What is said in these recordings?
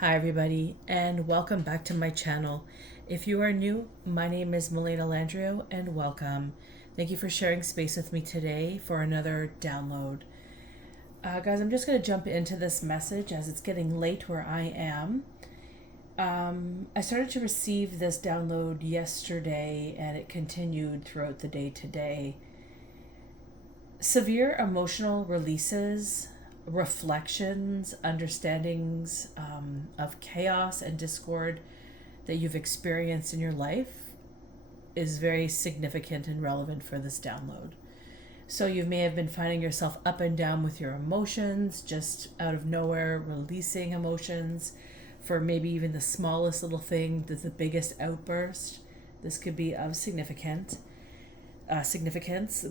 Hi, everybody, and welcome back to my channel. If you are new, my name is Melena Landrio, and welcome. Thank you for sharing space with me today for another download. Guys, I'm just going to jump into this message as it's getting late where I am. I started to receive this download yesterday, and it continued throughout the day today. Severe emotional releases, reflections, understandings of chaos and discord that you've experienced in your life is very significant and relevant for this download. So you may have been finding yourself up and down with your emotions, just out of nowhere, releasing emotions for maybe even the smallest little thing, the biggest outburst. This could be of significance,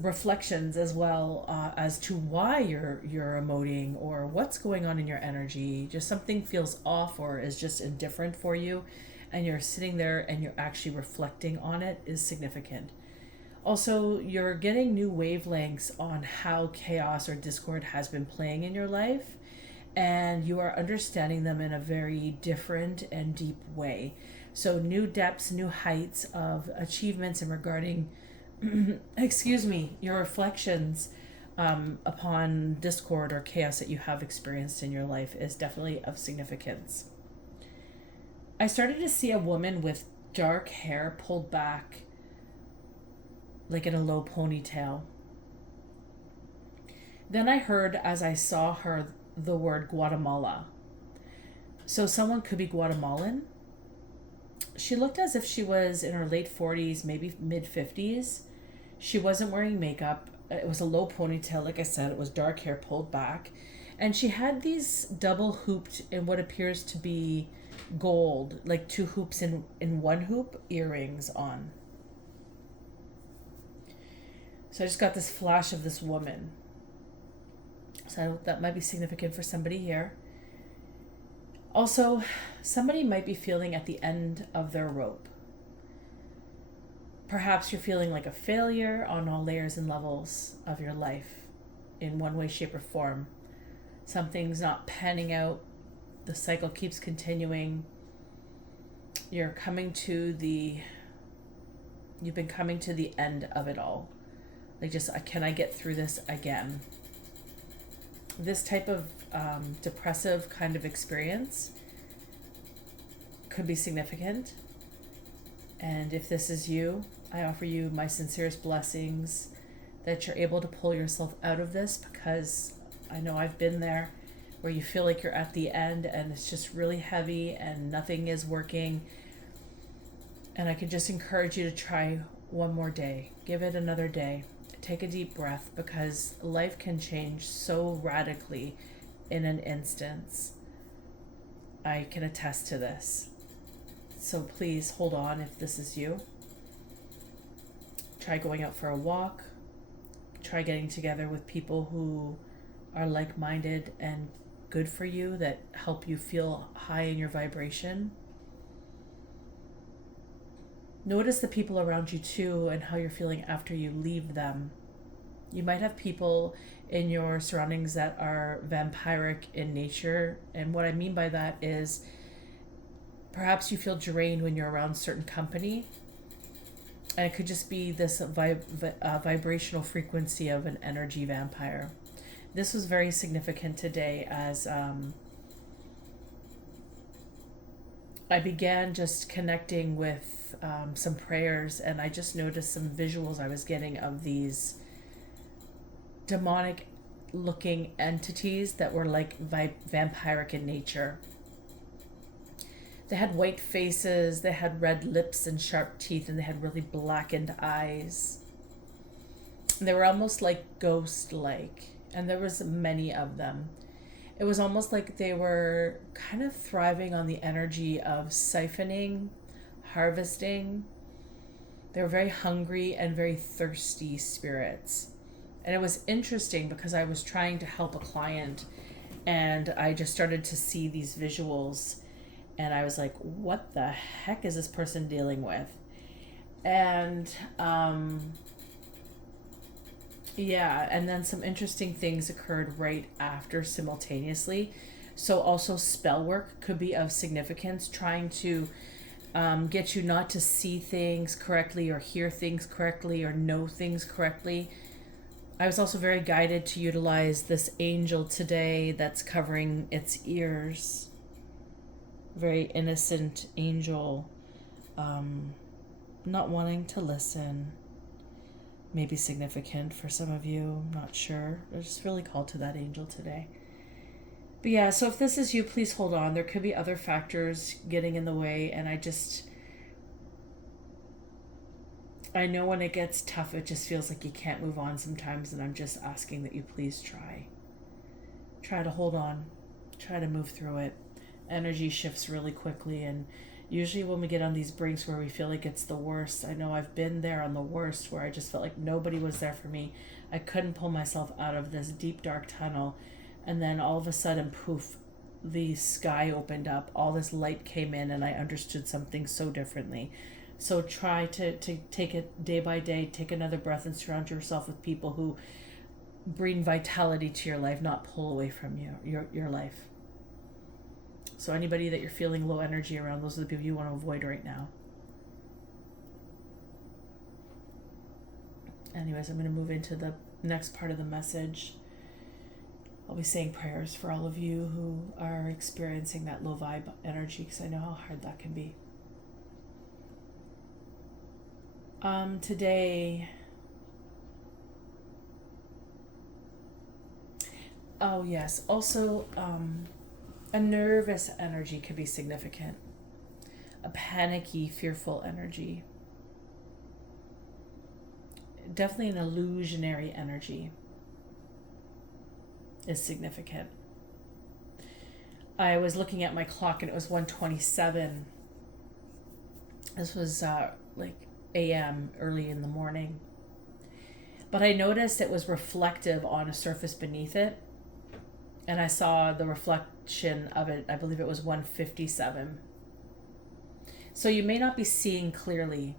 reflections as well as to why you're emoting or what's going on in your energy. Just something feels off or is just indifferent for you, and you're sitting there and you're actually reflecting on it is significant. Also, you're getting new wavelengths on how chaos or discord has been playing in your life, and you are understanding them in a very different and deep way. So, new depths, new heights of achievements and regarding your reflections upon discord or chaos that you have experienced in your life is definitely of significance. I started to see a woman with dark hair pulled back like in a low ponytail. Then I heard, as I saw her, the word Guatemala. So someone could be Guatemalan. She looked as if she was in her late 40s, maybe mid 50s. She wasn't wearing makeup. It was a low ponytail, like I said. It was dark hair pulled back. And she had these double hooped in what appears to be gold, like two hoops in one hoop, earrings on. So I just got this flash of this woman. So that might be significant for somebody here. Also, somebody might be feeling at the end of their rope. Perhaps you're feeling like a failure on all layers and levels of your life in one way, shape, or form. Something's not panning out. The cycle keeps continuing. You've been coming to the end of it all. Like, just, can I get through this again? This type of depressive kind of experience could be significant. And if this is you, I offer you my sincerest blessings that you're able to pull yourself out of this, because I know I've been there where you feel like you're at the end and it's just really heavy and nothing is working. And I could just encourage you to try one more day. Give it another day. Take a deep breath, because life can change so radically in an instance. I can attest to this. So please hold on if this is you. Try going out for a walk. Try getting together with people who are like-minded and good for you, that help you feel high in your vibration. Notice the people around you too, and how you're feeling after you leave them. You might have people in your surroundings that are vampiric in nature. And what I mean by that is perhaps you feel drained when you're around certain company. And it could just be this vibrational frequency of an energy vampire. This was very significant today as I began just connecting with some prayers, and I just noticed some visuals I was getting of these demonic looking entities that were like vampiric in nature. They had white faces, they had red lips and sharp teeth, and they had really blackened eyes. And they were almost like ghost-like, and there was many of them. It was almost like they were kind of thriving on the energy of siphoning, harvesting. They were very hungry and very thirsty spirits. And it was interesting because I was trying to help a client, and I just started to see these visuals, and I was like, what the heck is this person dealing with? And yeah, and then some interesting things occurred right after simultaneously. So also spell work could be of significance, trying to get you not to see things correctly or hear things correctly or know things correctly. I was also very guided to utilize this angel today that's covering its ears. Very innocent angel, not wanting to listen. Maybe significant for some of you, not sure. I just really called to that angel today. But yeah, so if this is you, please hold on. There could be other factors getting in the way, and I know when it gets tough, it just feels like you can't move on sometimes, and I'm just asking that you please try. Try to hold on. Try to move through it. Energy shifts really quickly, and usually when we get on these brinks where we feel like it's the worst, I know I've been there on the worst where I just felt like nobody was there for me. I couldn't pull myself out of this deep, dark tunnel. And then all of a sudden, poof, the sky opened up. All this light came in, and I understood something so differently. So try to take it day by day, take another breath, and surround yourself with people who bring vitality to your life, not pull away from your life. So anybody that you're feeling low energy around, those are the people you want to avoid right now. Anyways, I'm going to move into the next part of the message. I'll be saying prayers for all of you who are experiencing that low vibe energy, because I know how hard that can be. Today, oh yes, also a nervous energy could be significant. A panicky, fearful energy. Definitely an illusionary energy is significant. I was looking at my clock and it was 1:27. This was like a.m. early in the morning. But I noticed it was reflective on a surface beneath it. And I saw the reflection of it, I believe it was 1:57. So you may not be seeing clearly.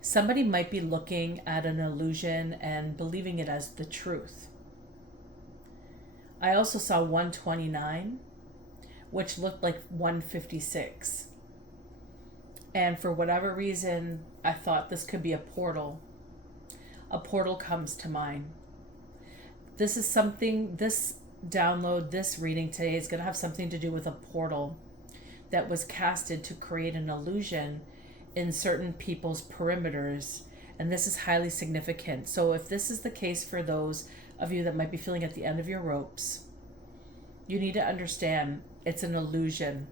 Somebody might be looking at an illusion and believing it as the truth. I also saw 1:29, which looked like 1:56. And for whatever reason, I thought this could be a portal. A portal comes to mind. This download, this reading today is going to have something to do with a portal that was casted to create an illusion in certain people's perimeters. And this is highly significant. So if this is the case for those of you that might be feeling at the end of your ropes, you need to understand it's an illusion.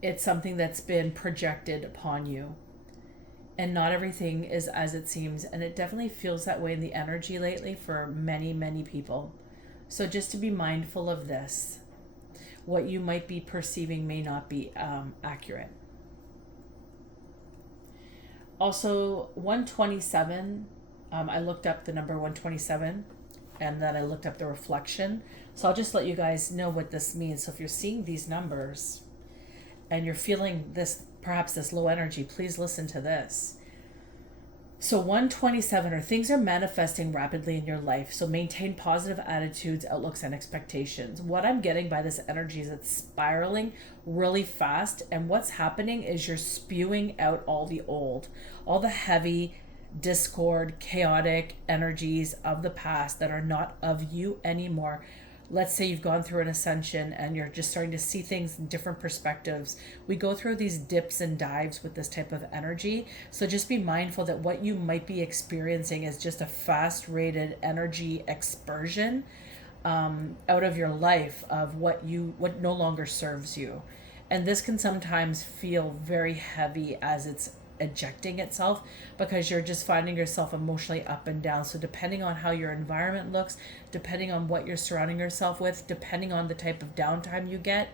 It's something that's been projected upon you. And not everything is as it seems. And it definitely feels that way in the energy lately for many, many people. So just to be mindful of this. What you might be perceiving may not be accurate. Also, 127, I looked up the number 127, and then I looked up the reflection. So I'll just let you guys know what this means. So if you're seeing these numbers and you're feeling this, perhaps this low energy, please listen to this. So 127 are things are manifesting rapidly in your life. So maintain positive attitudes, outlooks, and expectations. What I'm getting by this energy is it's spiraling really fast. And what's happening is you're spewing out all the old, all the heavy, discord, chaotic energies of the past that are not of you anymore. Let's say you've gone through an ascension and you're just starting to see things in different perspectives. We go through these dips and dives with this type of energy. So just be mindful that what you might be experiencing is just a fast-rated energy excursion out of your life of what no longer serves you. And this can sometimes feel very heavy as it's ejecting itself, because you're just finding yourself emotionally up and down. So depending on how your environment looks, depending on what you're surrounding yourself with, depending on the type of downtime you get,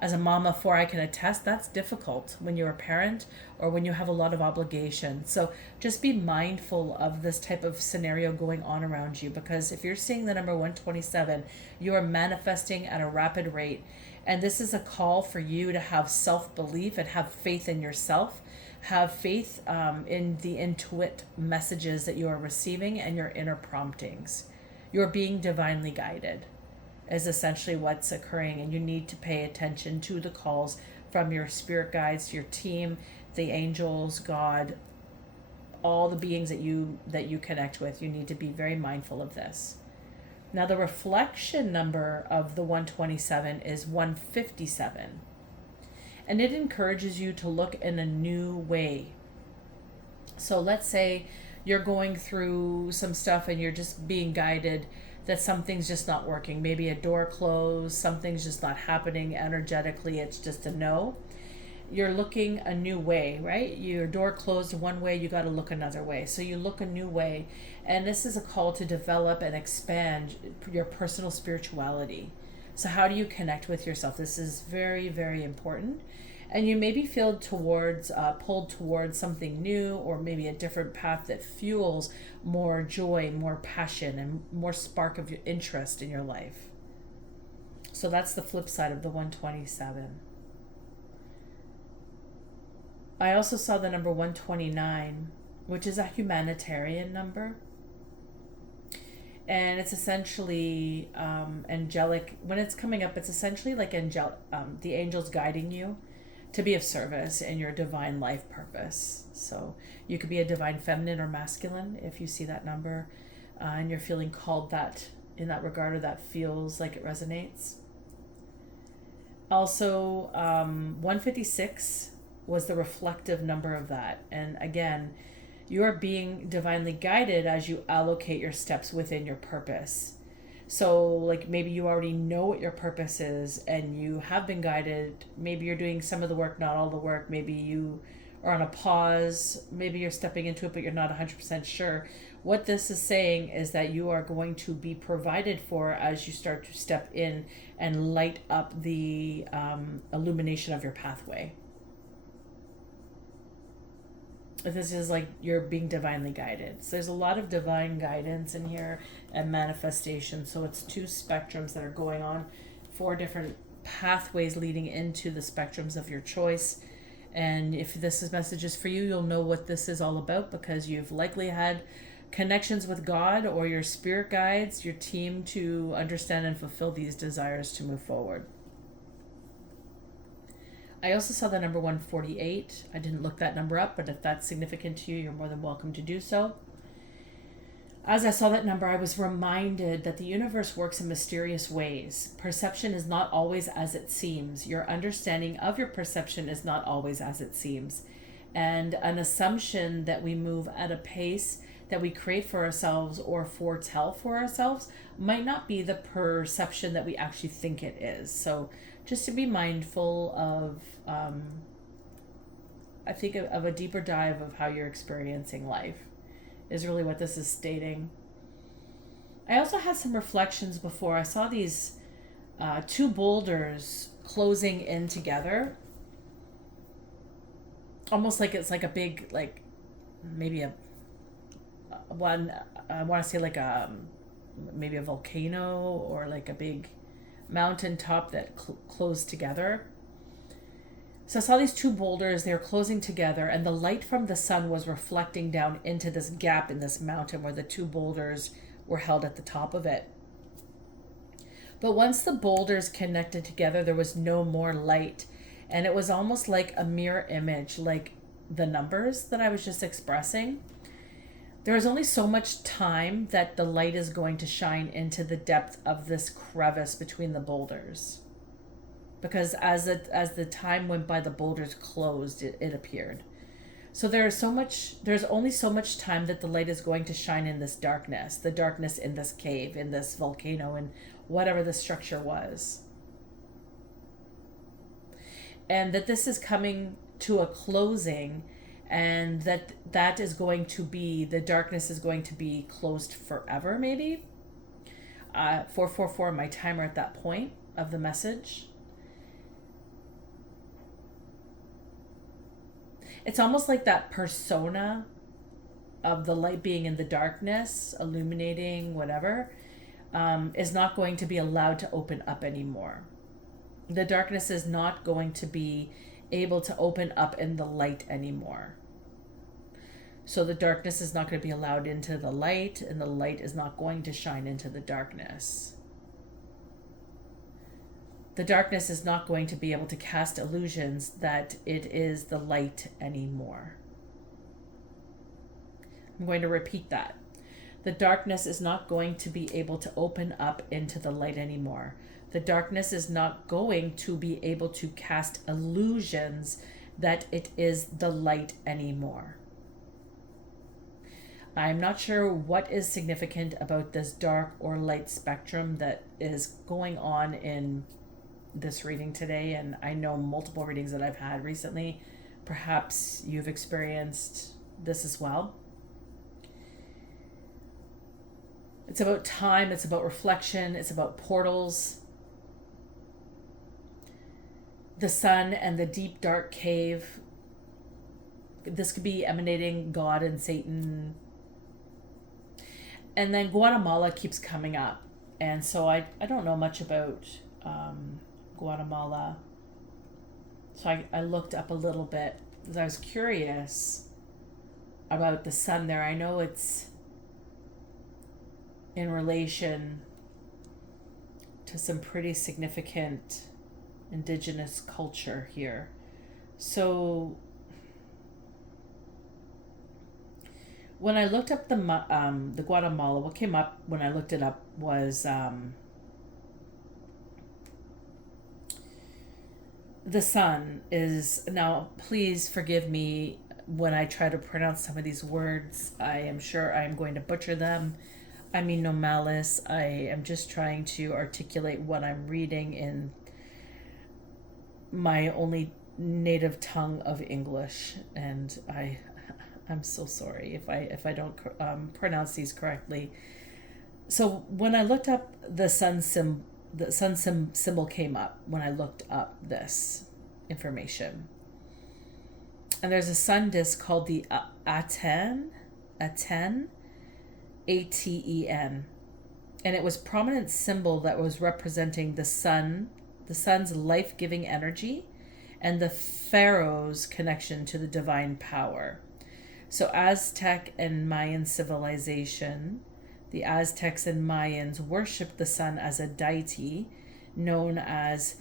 as a mom of 4, I can attest that's difficult when you're a parent or when you have a lot of obligations. So just be mindful of this type of scenario going on around you, because if you're seeing the number 127, you are manifesting at a rapid rate. And this is a call for you to have self-belief and have faith in yourself. Have faith in the intuit messages that you are receiving and your inner promptings. You're being divinely guided. is essentially what's occurring, and you need to pay attention to the calls from your spirit guides, your team, the angels, God, all the beings that you connect with. You need to be very mindful of this. Now the reflection number of the 127 is 157. And it encourages you to look in a new way. So let's say you're going through some stuff and you're just being guided that something's just not working. Maybe a door closed, something's just not happening energetically, it's just a no. You're looking a new way, right? Your door closed one way, you got to look another way. So you look a new way. And this is a call to develop and expand your personal spirituality. So how do you connect with yourself? This is very, very important. And you maybe feel pulled towards something new, or maybe a different path that fuels more joy, more passion, and more spark of your interest in your life. So that's the flip side of the 127. I also saw the number 129, which is a humanitarian number. And it's essentially angelic. When it's coming up, it's essentially like the angels guiding you to be of service in your divine life purpose. So you could be a divine feminine or masculine if you see that number, and you're feeling called that in that regard, or that feels like it resonates. Also, 156 was the reflective number of that. And again, you are being divinely guided as you allocate your steps within your purpose. So like maybe you already know what your purpose is and you have been guided. Maybe you're doing some of the work, not all the work. Maybe you are on a pause. Maybe you're stepping into it, but you're not 100% sure. What this is saying is that you are going to be provided for as you start to step in and light up the illumination of your pathway. This is like you're being divinely guided. So there's a lot of divine guidance in here and manifestation. So it's two spectrums that are going on, 4 different pathways leading into the spectrums of your choice. And if this is messages for you, you'll know what this is all about, because you've likely had connections with God or your spirit guides, your team, to understand and fulfill these desires to move forward. I also saw the number 148. I didn't look that number up, but if that's significant to you, you're more than welcome to do so. As I saw that number, I was reminded that the universe works in mysterious ways. Perception is not always as it seems. Your understanding of your perception is not always as it seems. And an assumption that we move at a pace that we create for ourselves or foretell for ourselves might not be the perception that we actually think it is. So just to be mindful of, I think of a deeper dive of how you're experiencing life is really what this is stating. I also had some reflections before. I saw these 2 boulders closing in together, almost like it's like a big, like maybe a one, I want to say like maybe a volcano or like a big mountaintop that closed together. So I saw these 2 boulders, they were closing together, and the light from the sun was reflecting down into this gap in this mountain where the 2 boulders were held at the top of it. But once the boulders connected together, there was no more light, and it was almost like a mirror image, like the numbers that I was just expressing. There is only so much time that the light is going to shine into the depth of this crevice between the boulders. Because as the time went by, the boulders closed, it appeared. So there's only so much time that the light is going to shine in this darkness, the darkness in this cave, in this volcano, and whatever the structure was. And that this is coming to a closing, and that is going to be, the darkness is going to be closed forever, maybe. 444, my timer at that point of the message. It's almost like that persona of the light being in the darkness, illuminating whatever, is not going to be allowed to open up anymore. The darkness is not going to be able to open up in the light anymore. So the darkness is not going to be allowed into the light, and the light is not going to shine into the darkness. The darkness is not going to be able to cast illusions that it is the light anymore. I'm going to repeat that. The darkness is not going to be able to open up into the light anymore. The darkness is not going to be able to cast illusions that it is the light anymore. I'm not sure what is significant about this dark or light spectrum that is going on in this reading today, and I know multiple readings that I've had recently. Perhaps you've experienced this as well. It's about time, it's about reflection, it's about portals. The sun and the deep dark cave. This could be emanating God and Satan. And then Guatemala keeps coming up. And so I don't know much about Guatemala. So I looked up a little bit because I was curious about the sun there. I know it's in relation to some pretty significant indigenous culture here. So when I looked up the Guatemala, what came up when I looked it up was the sun is, now please forgive me when I try to pronounce some of these words. I am sure I am going to butcher them. I mean no malice. I am just trying to articulate what I'm reading in my only native tongue of English, and I'm so sorry if I don't pronounce these correctly. So when I looked up the sun symbol came up when I looked up this information, and there's a sun disk called the Aten, ATEN, and it was prominent symbol that was representing the sun's life-giving energy and the pharaoh's connection to the divine power. So Aztec and Mayan civilization, the Aztecs and Mayans worshipped the sun as a deity known as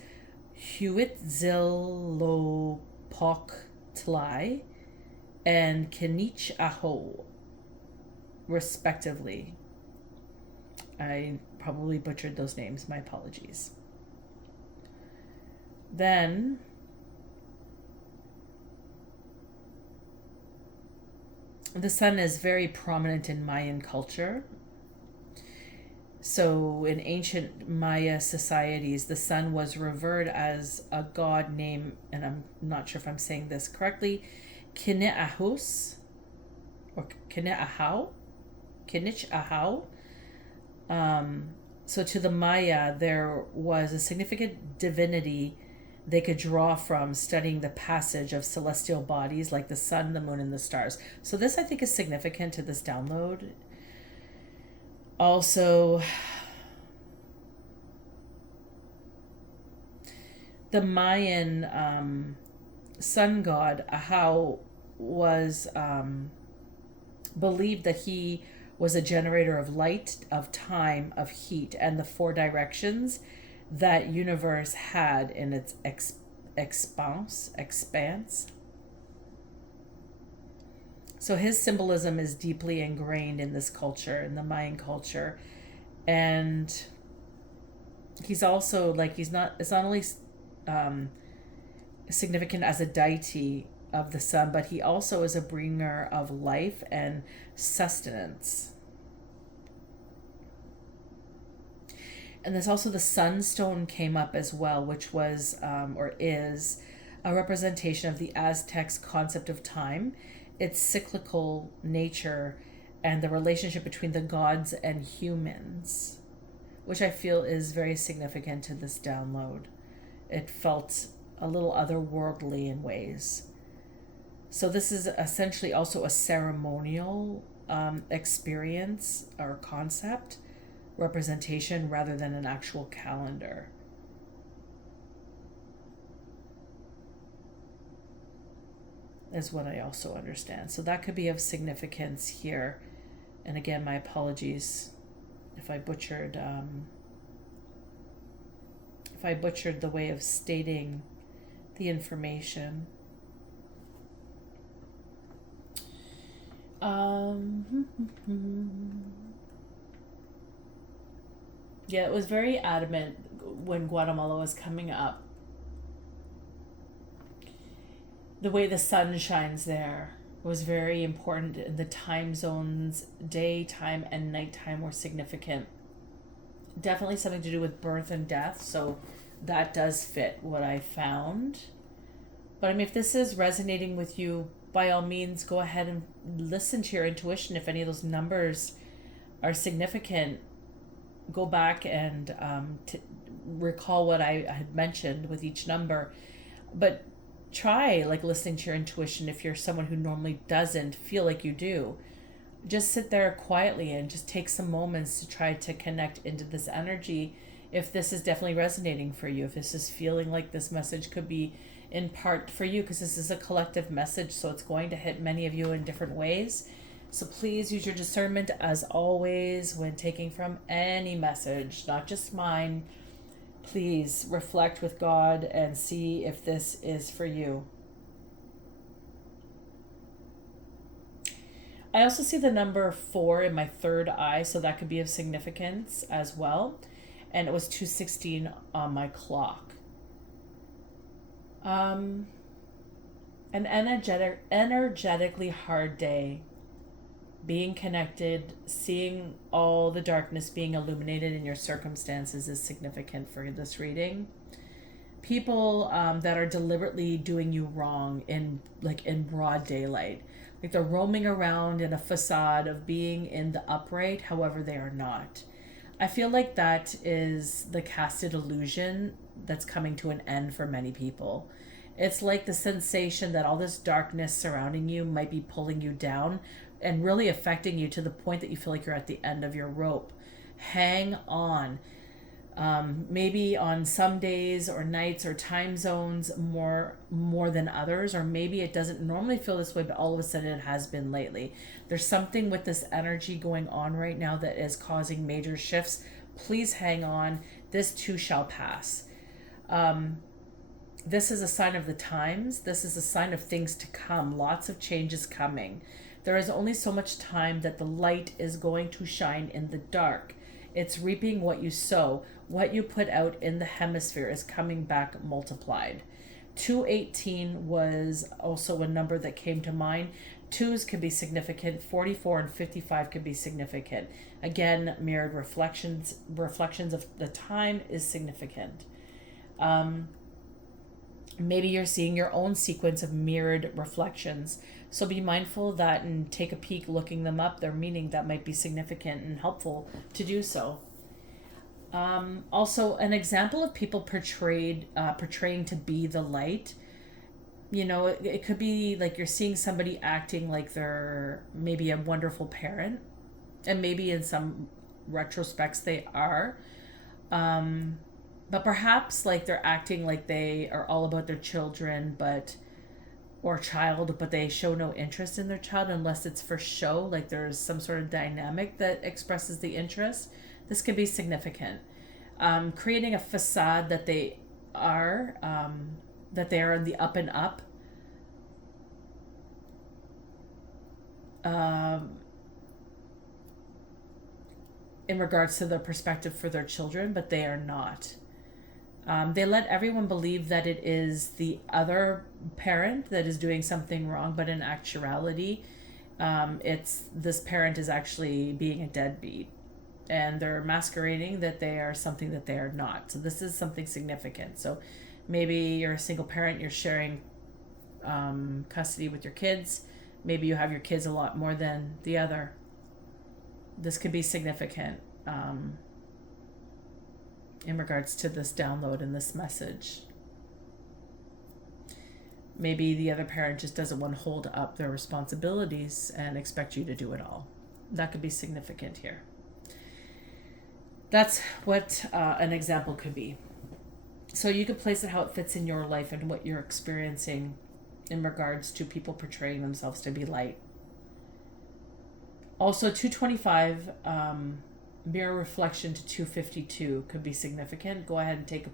Huitzilopochtli and Kinich-Aho, respectively. I probably butchered those names. My apologies. Then the sun is very prominent in Mayan culture. So in ancient Maya societies, the sun was revered as a god named, and I'm not sure if I'm saying this correctly, Kinich-Ahau, or Kinich-Ahau. So to the Maya, there was a significant divinity they could draw from studying the passage of celestial bodies like the sun, the moon, and the stars. So this, I think, is significant to this download. Also, the Mayan sun god, Ahau, was believed that he was a generator of light, of time, of heat, and the four directions that universe had in its expanse. So his symbolism is deeply ingrained in this culture, in the Mayan culture. And he's also it's not only significant as a deity of the sun, but he also is a bringer of life and sustenance. And there's also the sunstone came up as well, which was or is a representation of the Aztecs' concept of time, its cyclical nature, and the relationship between the gods and humans, which I feel is very significant to this download. It felt a little otherworldly in ways. So this is essentially also a ceremonial experience or concept, representation, rather than an actual calendar. Is what I also understand. So that could be of significance here. And again, my apologies if I butchered if I butchered the way of stating the information. Yeah, it was very adamant when Guatemala was coming up. The way the sun shines there was very important, and the time zones, daytime and nighttime, were significant. Definitely something to do with birth and death, so that does fit what I found. But I mean, if this is resonating with you, by all means, go ahead and listen to your intuition. If any of those numbers are significant, go back and recall what I had mentioned with each number. But try like listening to your intuition if you're someone who normally doesn't feel like you do. Just sit there quietly and just take some moments to try to connect into this energy if this is definitely resonating for you, if this is feeling like this message could be in part for you, because this is a collective message, so it's going to hit many of you in different ways. So please use your discernment as always when taking from any message, not just mine. Please reflect with God and see if this is for you. I also see the number 4 in my third eye, so that could be of significance as well. And it was 2:16 on my clock. An energetically hard day. Being connected, seeing all the darkness being illuminated in your circumstances is significant for this reading. People that are deliberately doing you wrong in broad daylight. Like they're roaming around in a facade of being in the upright, however they are not. I feel like that is the casted illusion that's coming to an end for many people. It's like the sensation that all this darkness surrounding you might be pulling you down and really affecting you to the point that you feel like you're at the end of your rope. Hang on. Maybe on some days or nights or time zones more than others, or maybe it doesn't normally feel this way, but all of a sudden it has been lately. There's something with this energy going on right now that is causing major shifts. Please hang on. This too shall pass. This is a sign of the times. This is a sign of things to come. Lots of changes coming. There is only so much time that the light is going to shine in the dark. It's reaping what you sow. What you put out in the hemisphere is coming back multiplied. 218 was also a number that came to mind. 2s could be significant. 44 and 55 could be significant. Again, mirrored reflections of the time is significant. Maybe you're seeing your own sequence of mirrored reflections. So be mindful of that and take a peek looking them up. Their meaning that might be significant and helpful to do so. Also, an example of people portraying to be the light. You know, it could be like you're seeing somebody acting like they're maybe a wonderful parent, and maybe in some retrospects they are. But perhaps like they're acting like they are all about their children, but they show no interest in their child unless it's for show, like there's some sort of dynamic that expresses the interest. This could be significant. Creating a facade that they are in the up and up. In regards to their perspective for their children, but they are not. They let everyone believe that it is the other parent that is doing something wrong, but in actuality, it's this parent is actually being a deadbeat, and they're masquerading that they are something that they are not. So this is something significant. So maybe you're a single parent, you're sharing custody with your kids. Maybe you have your kids a lot more than the other. This could be significant. In regards to this download and this message. Maybe the other parent just doesn't want to hold up their responsibilities and expect you to do it all. That could be significant here. That's what an example could be. So you could place it how it fits in your life and what you're experiencing in regards to people portraying themselves to be light. Also, 225, mirror reflection to 252 could be significant. Go ahead and take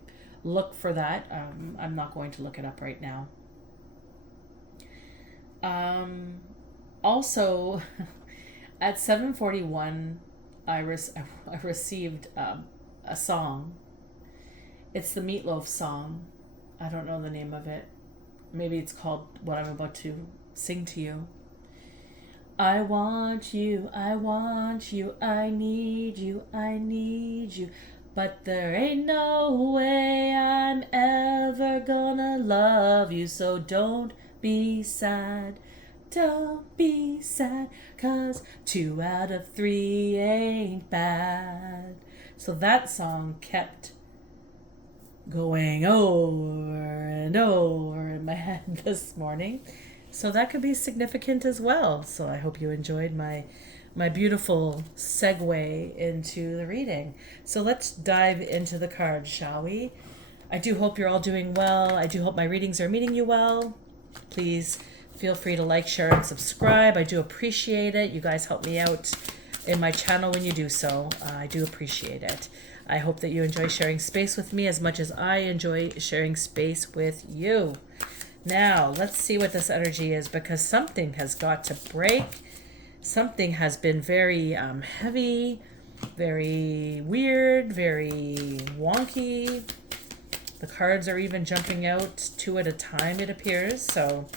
look for that. I'm not going to look it up right now. Also, at 7:41, I received a song. It's the Meatloaf song. I don't know the name of it. Maybe it's called what I'm about to sing to you. I want you, I want you, I need you, I need you. But there ain't no way I'm ever gonna love you, so don't be sad. Don't be sad, 'cause 2 out of 3 ain't bad. So that song kept going over and over in my head this morning. So that could be significant as well. So I hope you enjoyed my beautiful segue into the reading. So let's dive into the cards, shall we? I do hope you're all doing well. I do hope my readings are meeting you well. Please feel free to like, share, and subscribe. I do appreciate it. You guys help me out in my channel when you do so. I do appreciate it. I hope that you enjoy sharing space with me as much as I enjoy sharing space with you. Now, let's see what this energy is, because something has got to break. Something has been very heavy, very weird, very wonky. The cards are even jumping out 2 at a time, it appears. So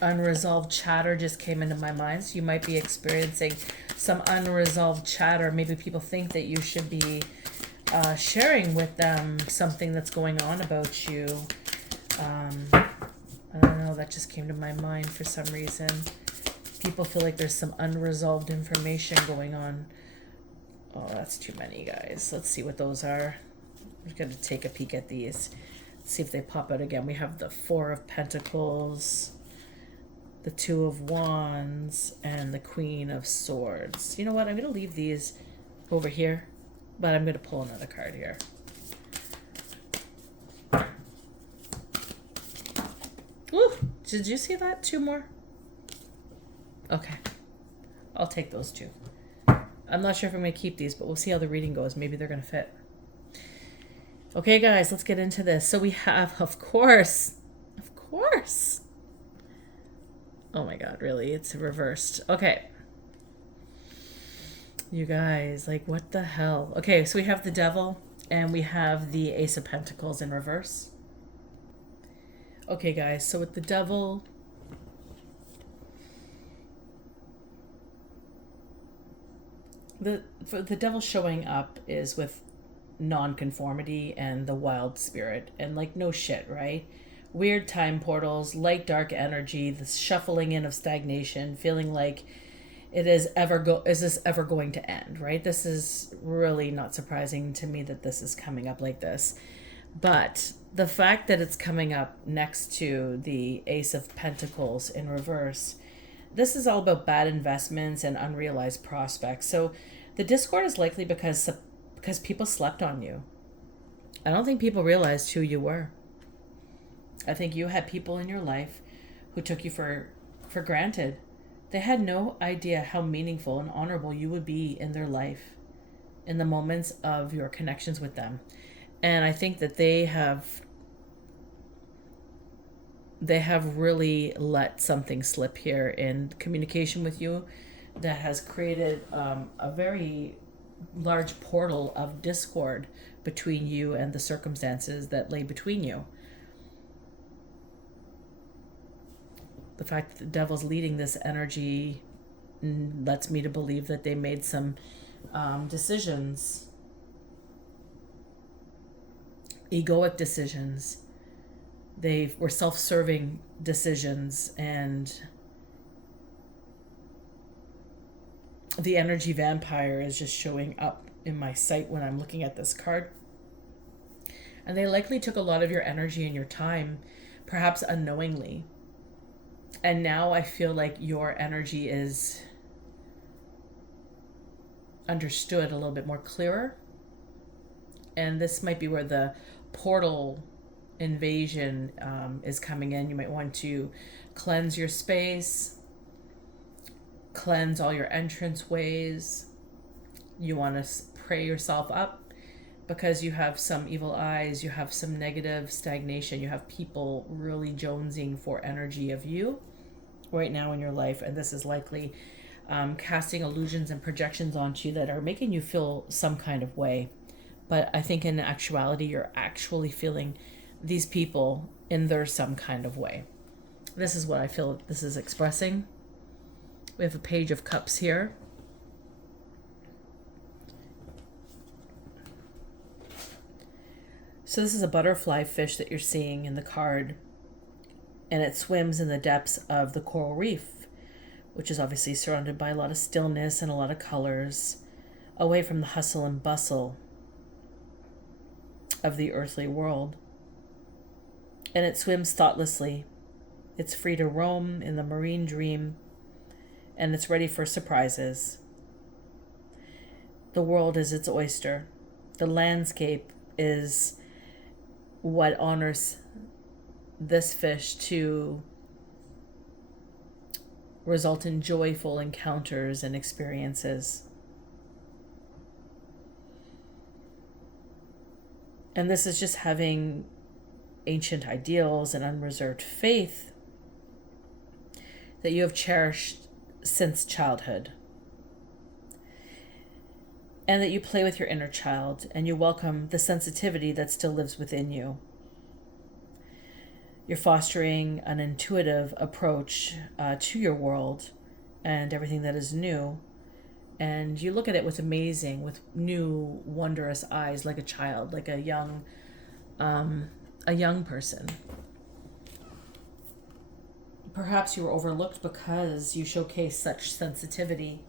unresolved chatter just came into my mind. So you might be experiencing some unresolved chatter. Maybe people think that you should be sharing with them something that's going on about you. I don't know, that just came to my mind for some reason. People feel like there's some unresolved information going on. Oh, that's too many, guys. Let's see what those are. I'm going to take a peek at these. Let's see if they pop out again. We have the 4 of Pentacles, the 2 of Wands, and the Queen of Swords. You know what? I'm going to leave these over here, but I'm going to pull another card here. Ooh, did you see that? 2 more? Okay. I'll take those 2. I'm not sure if I'm going to keep these, but we'll see how the reading goes. Maybe they're going to fit. Okay, guys, let's get into this. So we have, of course. Oh my God, really? It's reversed. Okay. You guys, like, what the hell? Okay, so we have the Devil and we have the Ace of Pentacles in reverse. Okay, guys, so with the Devil, the Devil showing up is with non-conformity and the wild spirit, and like, no shit, right? Weird time portals, light dark energy, the shuffling in of stagnation, feeling like is this ever going to end, right? This is really not surprising to me that this is coming up like this. But the fact that it's coming up next to the Ace of Pentacles in reverse, this is all about bad investments and unrealized prospects. So the discord is likely because people slept on you. I don't think people realized who you were. I think you had people in your life who took you for granted. They had no idea how meaningful and honorable you would be in their life in the moments of your connections with them. And I think that they have really let something slip here in communication with you that has created a very large portal of discord between you and the circumstances that lay between you. The fact that the Devil's leading this energy lets me to believe that they made some decisions, egoic decisions. They were self-serving decisions, and the energy vampire is just showing up in my sight when I'm looking at this card. And they likely took a lot of your energy and your time, perhaps unknowingly. And now I feel like your energy is understood a little bit more clearer. And this might be where the portal invasion is coming in. You might want to cleanse your space, cleanse all your entrance ways, You want to pray yourself up because you have some evil eyes, you have some negative stagnation, you have people really jonesing for energy of you right now in your life, and this is likely casting illusions and projections onto you that are making you feel some kind of way. But I think in actuality, you're actually feeling these people in their some kind of way. This is what I feel this is expressing. We have a Page of Cups here. So this is a butterfly fish that you're seeing in the card, and it swims in the depths of the coral reef, which is obviously surrounded by a lot of stillness and a lot of colors, away from the hustle and bustle of the earthly world. And it swims thoughtlessly. It's free to roam in the marine dream, and it's ready for surprises. The world is its oyster. The landscape is what honors this fish to result in joyful encounters and experiences. And this is just having ancient ideals and unreserved faith that you have cherished since childhood. And that you play with your inner child and you welcome the sensitivity that still lives within you. You're fostering an intuitive approach to your world and everything that is new. And you look at it with new, wondrous eyes, like a child, like a young person. Perhaps you were overlooked because you showcase such sensitivity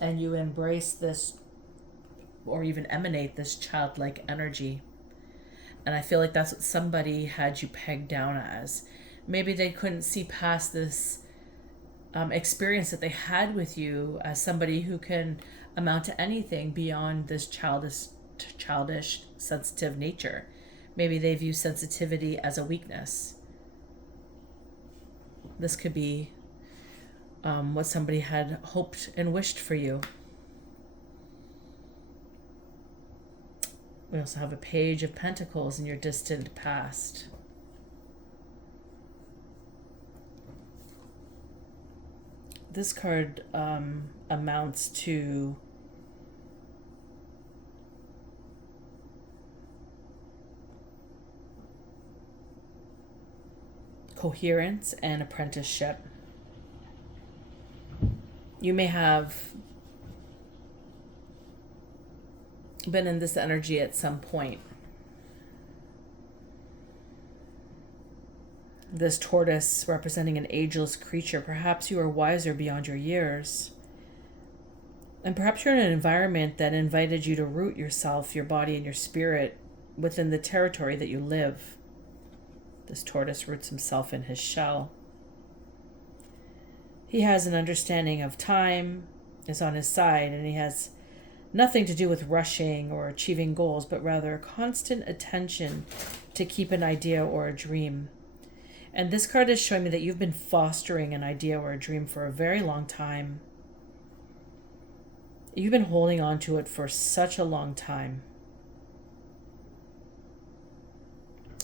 and you embrace this or even emanate this childlike energy. And I feel like that's what somebody had you pegged down as. Maybe they couldn't see past this experience that they had with you as somebody who can amount to anything beyond this childish, sensitive nature. Maybe they view sensitivity as a weakness. This could be what somebody had hoped and wished for you. We also have a Page of Pentacles in your distant past. This card amounts to coherence and apprenticeship. You may have been in this energy at some point. This tortoise representing an ageless creature. Perhaps you are wiser beyond your years. And perhaps you're in an environment that invited you to root yourself, your body, and your spirit within the territory that you live. This tortoise roots himself in his shell. He has an understanding of time, is on his side, and he has nothing to do with rushing or achieving goals, but rather constant attention to keep an idea or a dream. And this card is showing me that you've been fostering an idea or a dream for a very long time. You've been holding on to it for such a long time.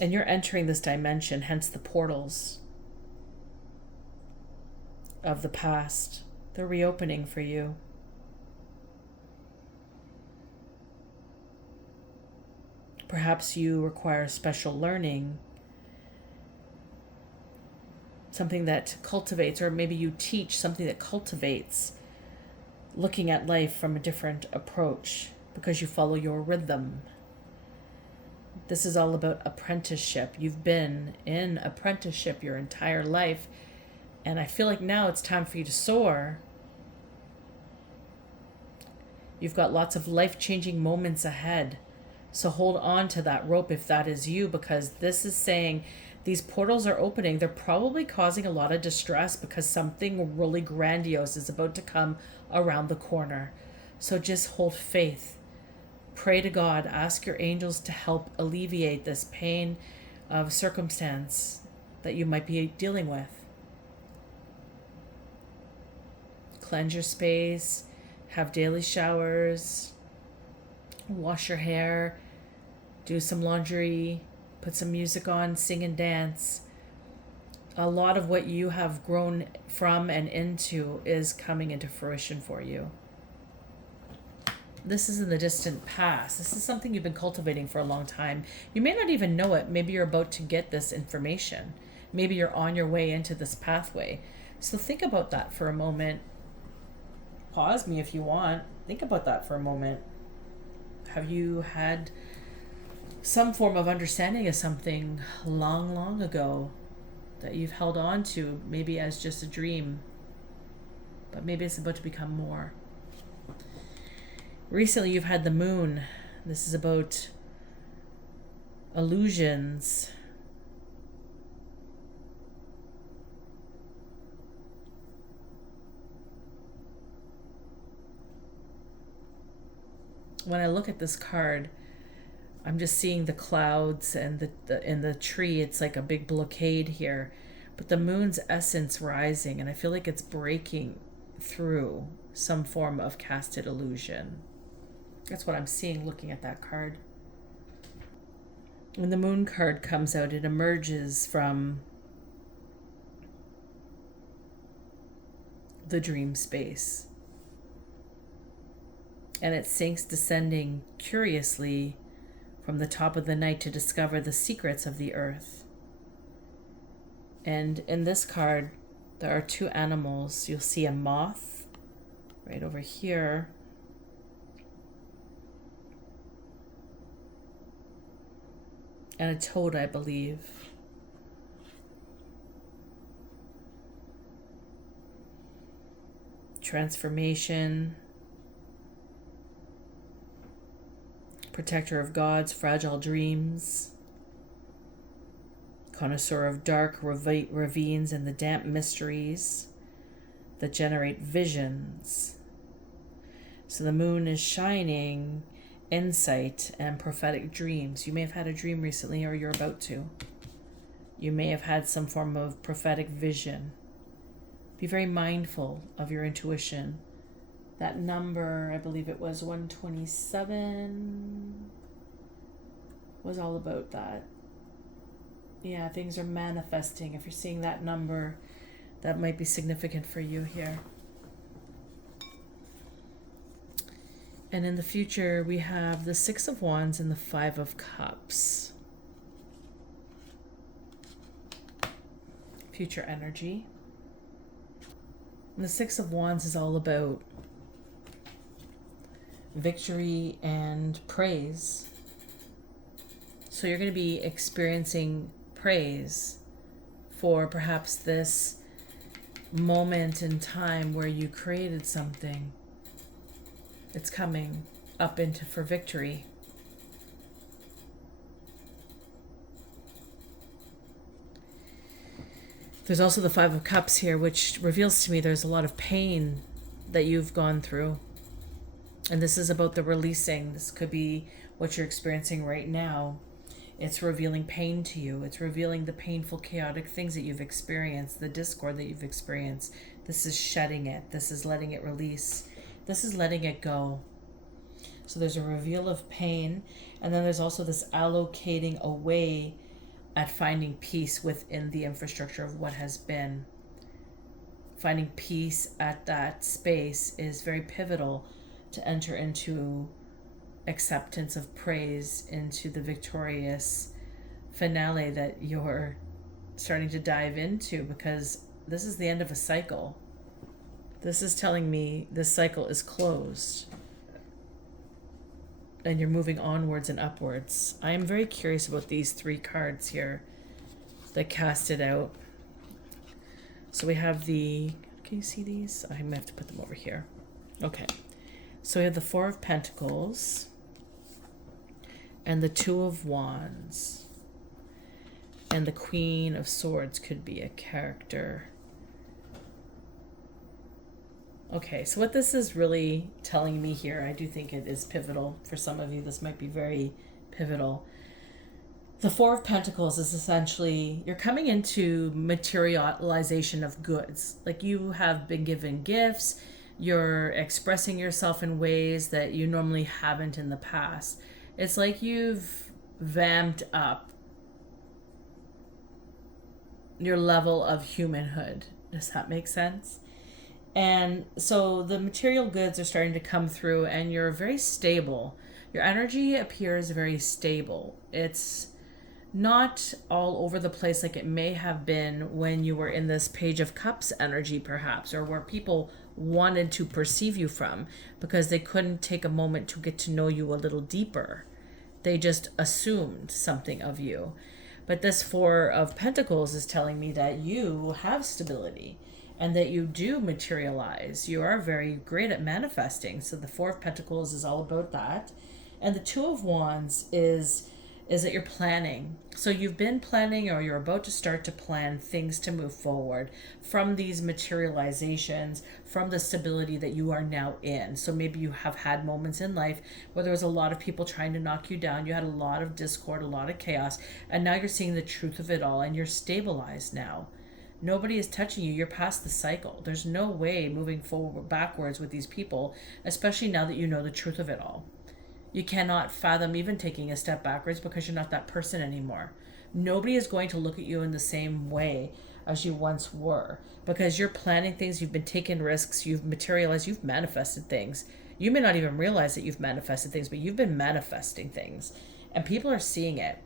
And you're entering this dimension, hence the portals of the past. They're reopening for you. Perhaps you require special learning, something that cultivates, or maybe you teach something that cultivates looking at life from a different approach because you follow your rhythm. This is all about apprenticeship. You've been in apprenticeship your entire life, and I feel like now it's time for you to soar. You've got lots of life-changing moments ahead. So hold on to that rope if that is you, because this is saying these portals are opening. They're probably causing a lot of distress because something really grandiose is about to come around the corner. So just hold faith. Pray to God. Ask your angels to help alleviate this pain of circumstance that you might be dealing with. Cleanse your space. have daily showers, wash your hair, do some laundry, put some music on, sing and dance. A lot of what you have grown from and into is coming into fruition for you. This is in the distant past. This is something you've been cultivating for a long time. You may not even know it. Maybe you're about to get this information. Maybe you're on your way into this pathway. So think about that for a moment. Pause me if you want. Think about that for a moment. Have you had some form of understanding of something long, long ago that you've held on to, maybe as just a dream, but maybe it's about to become more? Recently, you've had the moon. This is about illusions. When I look at this card, I'm just seeing the clouds and the tree. It's like a big blockade here, but the moon's essence rising, and I feel like it's breaking through some form of casted illusion. That's what I'm seeing looking at that card. When the moon card comes out, it emerges from the dream space, and it sinks, descending curiously from the top of the night to discover the secrets of the earth. And in this card, there are two animals. You'll see a moth right over here, and a toad, I believe. Transformation, protector of gods, fragile dreams, connoisseur of dark ravines and the damp mysteries that generate visions. So the moon is shining insight and prophetic dreams. You may have had a dream recently, or you're about to. You may have had some form of prophetic vision. Be very mindful of your intuition. That number, I believe it was 127, was all about that. Yeah, things are manifesting. If you're seeing that number, that might be significant for you here. And in the future, we have the Six of Wands and the Five of Cups. Future energy. And the Six of Wands is all about victory and praise. So you're going to be experiencing praise for perhaps this moment in time where you created something. It's coming up into for victory. There's also the Five of Cups here, which reveals to me there's a lot of pain that you've gone through. And this is about the releasing. This could be what you're experiencing right now. It's revealing pain to you. It's revealing the painful, chaotic things that you've experienced, the discord that you've experienced. This is shedding it. This is letting it release. This is letting it go. So there's a reveal of pain, and then there's also this allocating away at finding peace within the infrastructure of what has been. Finding peace at that space is very pivotal to enter into acceptance of praise, into the victorious finale that you're starting to dive into, because this is the end of a cycle. This is telling me this cycle is closed and you're moving onwards and upwards. I am very curious about these three cards here that cast it out. So we have the, can you see these? I might have to put them over here. Okay. So we have the Four of Pentacles and the Two of Wands, and the Queen of Swords could be a character. Okay, so what this is really telling me here, I do think it is pivotal. For some of you, this might be very pivotal. The Four of Pentacles is essentially, you're coming into materialization of goods. Like you have been given gifts, You're expressing yourself in ways that you normally haven't in the past. It's like you've vamped up your level of humanhood. Does that make sense? And so the material goods are starting to come through, and you're very stable. Your energy appears very stable. It's not all over the place like it may have been when you were in this Page of Cups energy, perhaps, or where people wanted to perceive you from because they couldn't take a moment to get to know you a little deeper. They just assumed something of you. But this Four of Pentacles is telling me that you have stability and that you do materialize. You are very great at manifesting. So the Four of Pentacles is all about that. And the Two of Wands is that you're planning. So you've been planning, or you're about to start to plan things to move forward from these materializations, from the stability that you are now in. So maybe you have had moments in life where there was a lot of people trying to knock you down. You had a lot of discord, a lot of chaos, and now you're seeing the truth of it all, and you're stabilized now. Nobody is touching you. You're past the cycle. There's no way moving forward backwards with these people, especially now that you know the truth of it all. You cannot fathom even taking a step backwards because you're not that person anymore. Nobody is going to look at you in the same way as you once were because you're planning things, you've been taking risks, you've materialized, you've manifested things. You may not even realize that you've manifested things, but you've been manifesting things and people are seeing it.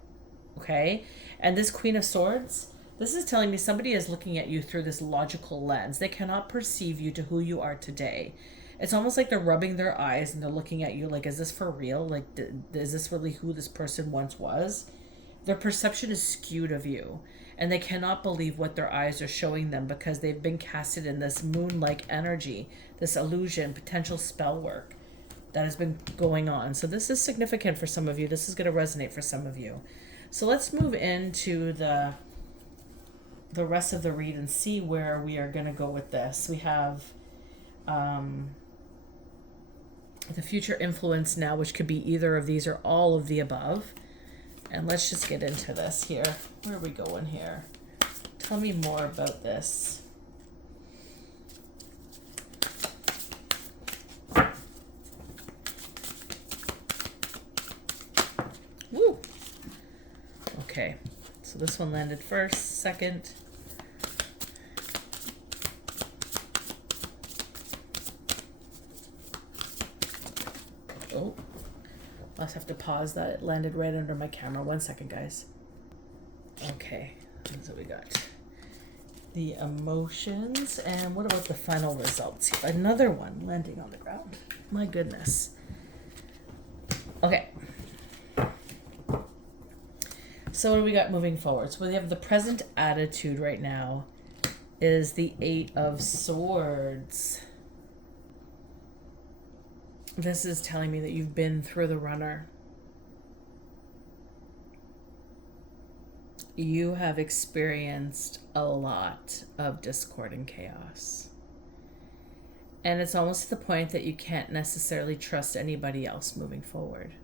Okay? And this Queen of Swords, this is telling me somebody is looking at you through this logical lens. They cannot perceive you to who you are today. It's almost like they're rubbing their eyes and they're looking at you like, is this for real? Like, is this really who this person once was? Their perception is skewed of you, and they cannot believe what their eyes are showing them because they've been casted in this moon-like energy, this illusion, potential spell work that has been going on. So this is significant for some of you. This is going to resonate for some of you. So let's move into the rest of the read and see where we are going to go with this. We have the future influence now, which could be either of these or all of the above. And let's just get into this here. Where are we going here? Tell me more about this. Woo! Okay, so this one landed first, second. Oh, I'll have to pause that. It landed right under my camera. 1 second, guys. Okay, that's what we got. The emotions, and what about the final results? Another one landing on the ground. My goodness. Okay. So what do we got moving forward? So we have the present attitude right now is the Eight of Swords. This is telling me that you've been through the runner. You have experienced a lot of discord and chaos. And it's almost to the point that you can't necessarily trust anybody else moving forward.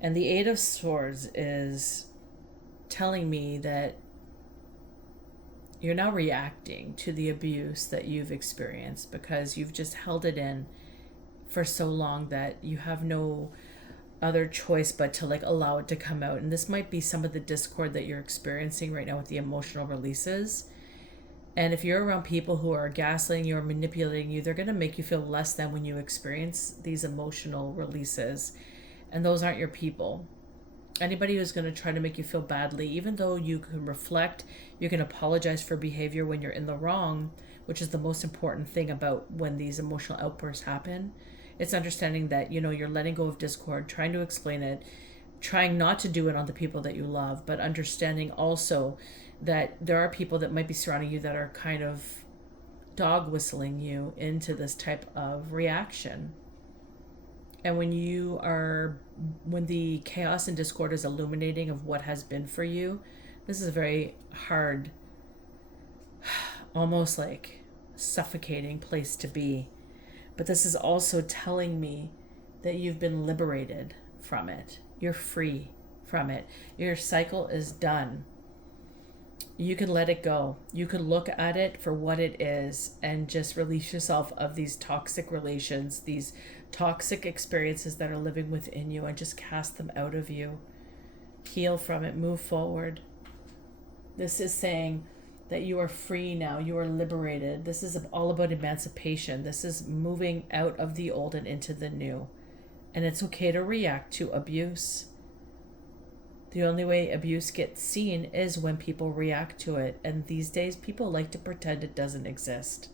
And the Eight of Swords is telling me that you're now reacting to the abuse that you've experienced because you've just held it in for so long that you have no other choice but to allow it to come out. And this might be some of the discord that you're experiencing right now with the emotional releases. And if you're around people who are gaslighting you or manipulating you, they're going to make you feel less than when you experience these emotional releases. And those aren't your people. Anybody who's going to try to make you feel badly, even though you can reflect, you can apologize for behavior when you're in the wrong, which is the most important thing about when these emotional outbursts happen. It's understanding that, you're letting go of discord, trying to explain it, trying not to do it on the people that you love, but understanding also that there are people that might be surrounding you that are kind of dog whistling you into this type of reaction. And when the chaos and discord is illuminating of what has been for you, this is a very hard, almost like suffocating place to be. But this is also telling me that you've been liberated from it. You're free from it. Your cycle is done. You can let it go. You can look at it for what it is and just release yourself of these toxic relations, these toxic experiences that are living within you, and just cast them out of you. Heal from it, move forward. This is saying that you are free now, you are liberated. This is all about emancipation. This is moving out of the old and into the new. And it's okay to react to abuse. The only way abuse gets seen is when people react to it. And these days, people like to pretend it doesn't exist.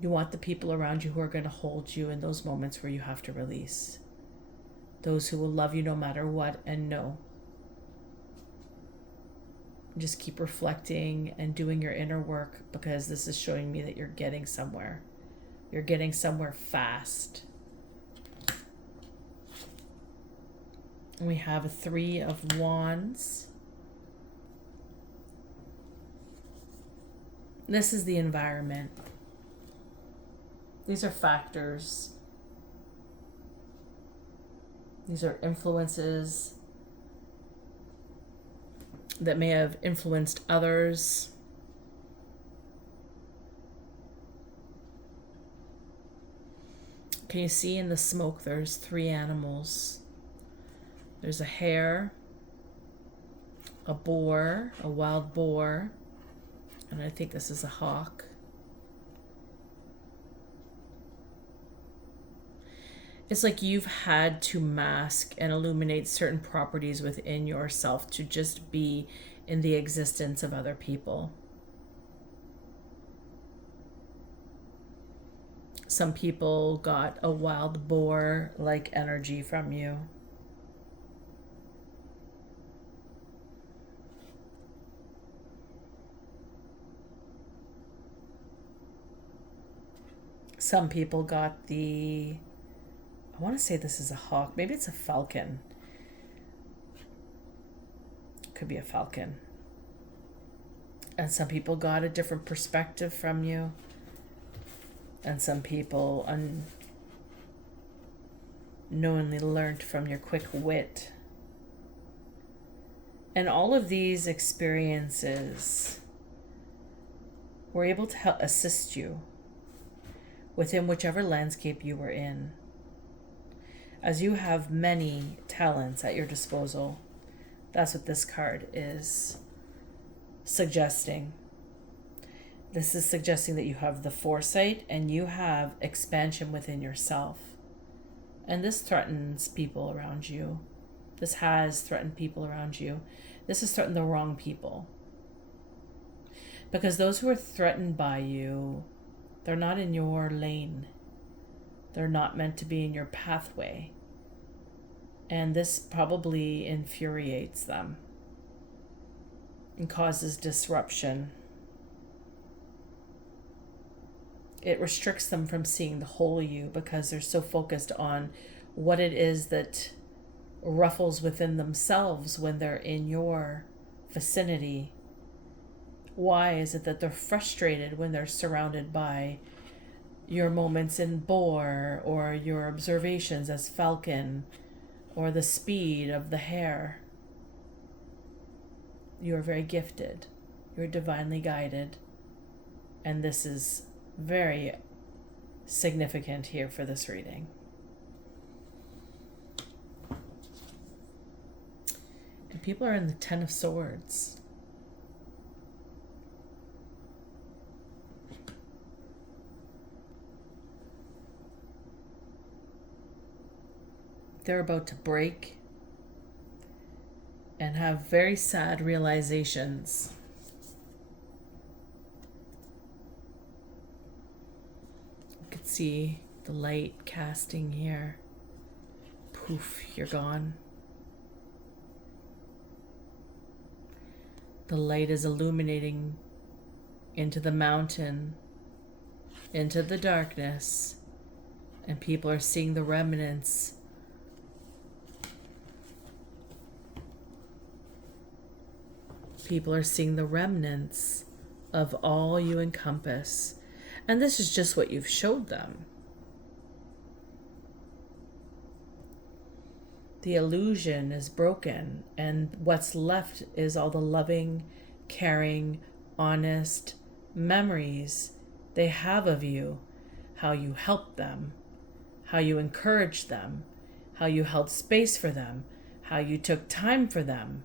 You want the people around you who are going to hold you in those moments where you have to release. Those who will love you no matter what and know. Just keep reflecting and doing your inner work, because this is showing me that you're getting somewhere. You're getting somewhere fast. And we have a 3 of Wands. This is the environment. These are factors. These are influences that may have influenced others. Can you see in the smoke there's 3 animals? There's a hare, a boar, a wild boar, and I think this is a hawk. It's like you've had to mask and illuminate certain properties within yourself to just be in the existence of other people. Some people got a wild boar-like energy from you. Some people got I want to say this is a hawk. Maybe it's a falcon. Could be a falcon. And some people got a different perspective from you. And some people unknowingly learned from your quick wit. And all of these experiences were able to help assist you within whichever landscape you were in. As you have many talents at your disposal, that's what this card is suggesting. This is suggesting that you have the foresight and you have expansion within yourself. And this threatens people around you. This has threatened people around you. This has threatened the wrong people. Because those who are threatened by you, they're not in your lane. They're not meant to be in your pathway. And this probably infuriates them and causes disruption. It restricts them from seeing the whole of you because they're so focused on what it is that ruffles within themselves when they're in your vicinity. Why is it that they're frustrated when they're surrounded by your moments in boar, or your observations as falcon, or the speed of the hare? You are very gifted. You're divinely guided. And this is very significant here for this reading. And people are in the 10 of Swords. They're about to break and have very sad realizations. You could see the light casting here. Poof, you're gone. The light is illuminating into the mountain, into the darkness, and people are seeing the remnants of all you encompass. And this is just what you've showed them. The illusion is broken, and what's left is all the loving, caring, honest memories they have of you, how you helped them, how you encouraged them, how you held space for them, how you took time for them.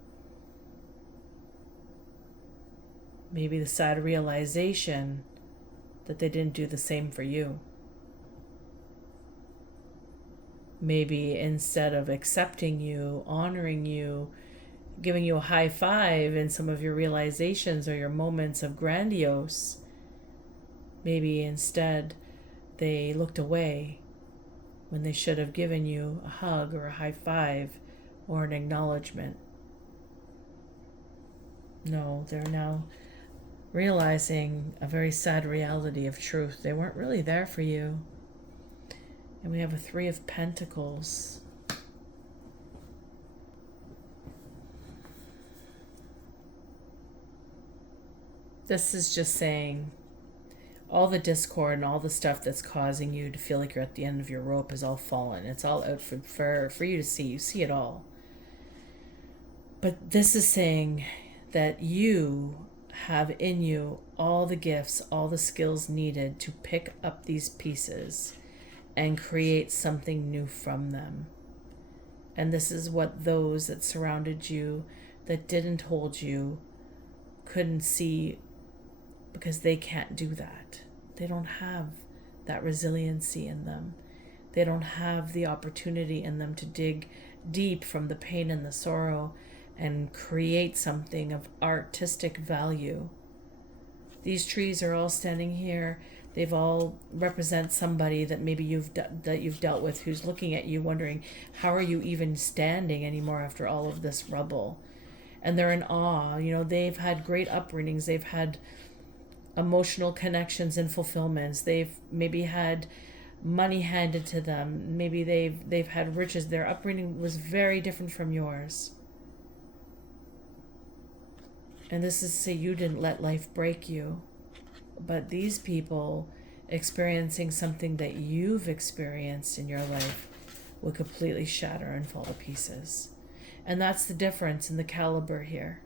Maybe the sad realization that they didn't do the same for you. Maybe instead of accepting you, honoring you, giving you a high five in some of your realizations or your moments of grandiose, maybe instead they looked away when they should have given you a hug or a high five or an acknowledgement. No, they're now realizing a very sad reality of truth. They weren't really there for you. And we have a 3 of Pentacles. This is just saying all the discord and all the stuff that's causing you to feel like you're at the end of your rope is all fallen. It's all out for you to see. You see it all. But this is saying that you have in you all the gifts, all the skills needed to pick up these pieces and create something new from them. And this is what those that surrounded you, that didn't hold you, couldn't see, because they can't do that. They don't have that resiliency in them. They don't have the opportunity in them to dig deep from the pain and the sorrow and create something of artistic value. These trees are all standing here. They've all represent somebody that maybe you've dealt with, who's looking at you wondering, how are you even standing anymore after all of this rubble? And they're in awe. You know, they've had great upbringings. They've had emotional connections and fulfillments. They've maybe had money handed to them. Maybe they've had riches. Their upbringing was very different from yours. And this is to say you didn't let life break you. But these people experiencing something that you've experienced in your life will completely shatter and fall to pieces. And that's the difference in the caliber here.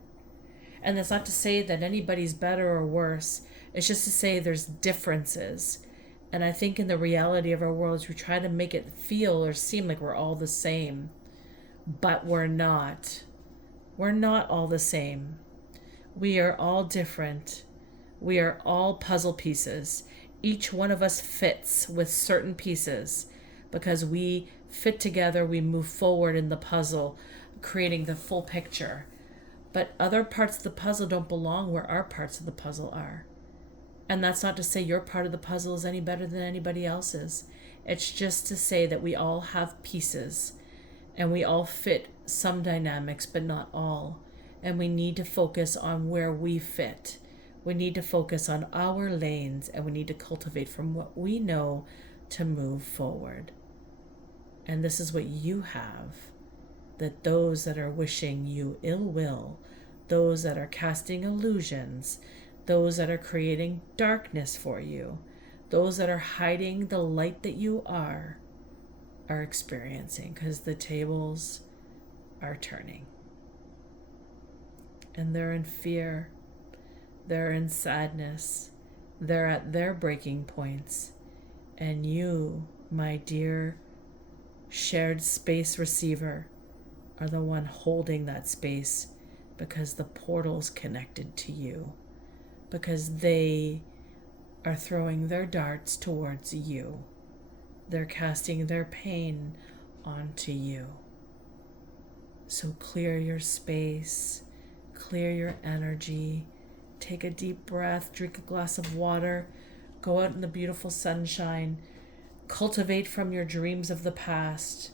And that's not to say that anybody's better or worse. It's just to say there's differences. And I think in the reality of our world, we try to make it feel or seem like we're all the same. But we're not. We're not all the same. We are all different. We are all puzzle pieces. Each one of us fits with certain pieces because we fit together, we move forward in the puzzle, creating the full picture. But other parts of the puzzle don't belong where our parts of the puzzle are. And that's not to say your part of the puzzle is any better than anybody else's. It's just to say that we all have pieces and we all fit some dynamics, but not all. And we need to focus on where we fit. We need to focus on our lanes, and we need to cultivate from what we know to move forward. And this is what you have, that those that are wishing you ill will, those that are casting illusions, those that are creating darkness for you, those that are hiding the light that you are experiencing, because the tables are turning. And they're in fear. They're in sadness. They're at their breaking points. And you, my dear shared space receiver, are the one holding that space because the portal's connected to you. Because they are throwing their darts towards you. They're casting their pain onto you. So clear your space, clear your energy, take a deep breath, drink a glass of water, go out in the beautiful sunshine, cultivate from your dreams of the past.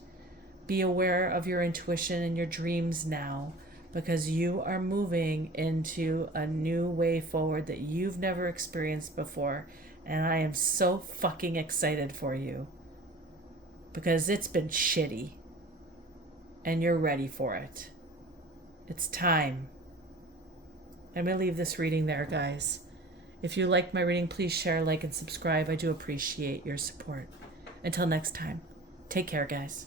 Be aware of your intuition and your dreams now, because you are moving into a new way forward that you've never experienced before. And I am so fucking excited for you, because it's been shitty and you're ready for it. It's time. I'm going to leave this reading there, guys. If you liked my reading, please share, like, and subscribe. I do appreciate your support. Until next time, take care, guys.